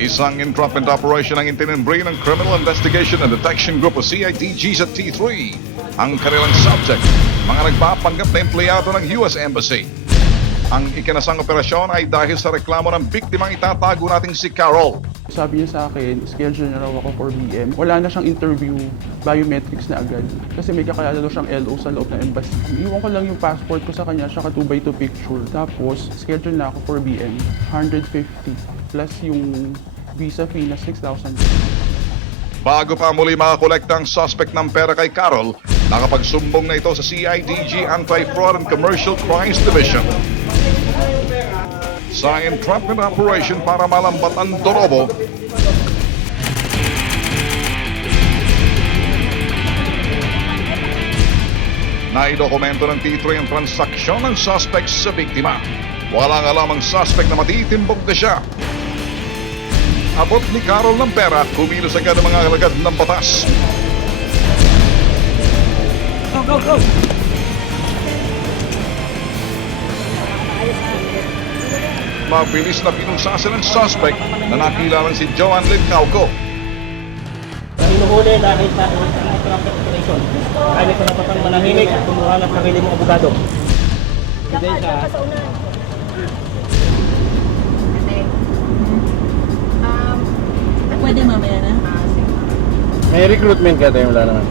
Isang entrapment operation ang itinembray ng Criminal Investigation and Detection Group o CIDG sa T3. Ang kanilang subject, mga nagpapanggap na empleyado ng US Embassy. Ang ikinasang operasyon ay dahil sa reklamo ng biktimang itatago nating si Carol. Sabi niya sa akin, schedule na raw ako for BM. Wala na siyang interview, biometrics na agad. Kasi may kakilala daw siyang LO sa loob ng embassy. Iwan ko lang yung passport ko sa kanya, saka 2x2 picture. Tapos, schedule na ako for BM. 150 plus yung visa fee na 6,000. Bago pa muli makakolekta ang suspect ng pera kay Carol, nakapagsumbong na ito sa CIDG Anti-Fraud and Commercial Crimes Division. Sa entrapment operation para malambat ang dorobo, naidokumento ng T3 ang transaksyon ng suspect sa biktima. Walang alam ang suspect na matitimbog na siya. Abot ni Carol ng pera, kumilos agad ang mga alagad ng batas. Go, go, go! Mabilis na pinunsasan ng suspect na nakilalang si Joan Lincauco. Hinuhuli dahil sa entrapment operation. Kaya ko na patang manahimik at kumuha ng sarili mong abogado. Pwede mamaya na. May recruitment ka tayo, wala naman.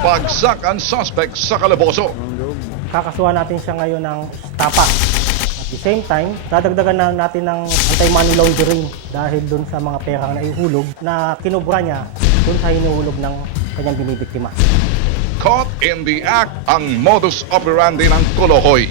Bagsak ang suspect sa kalaboso. Kakasuhan natin siya ngayon ng tapa. At the same time, dadagdagan na natin ng anti-money laundering dahil dun sa mga perang naihulog na kinubra niya dun sa hinuhulog ng kanyang binibiktima. Caught in the act ang modus operandi ng Kolohoy.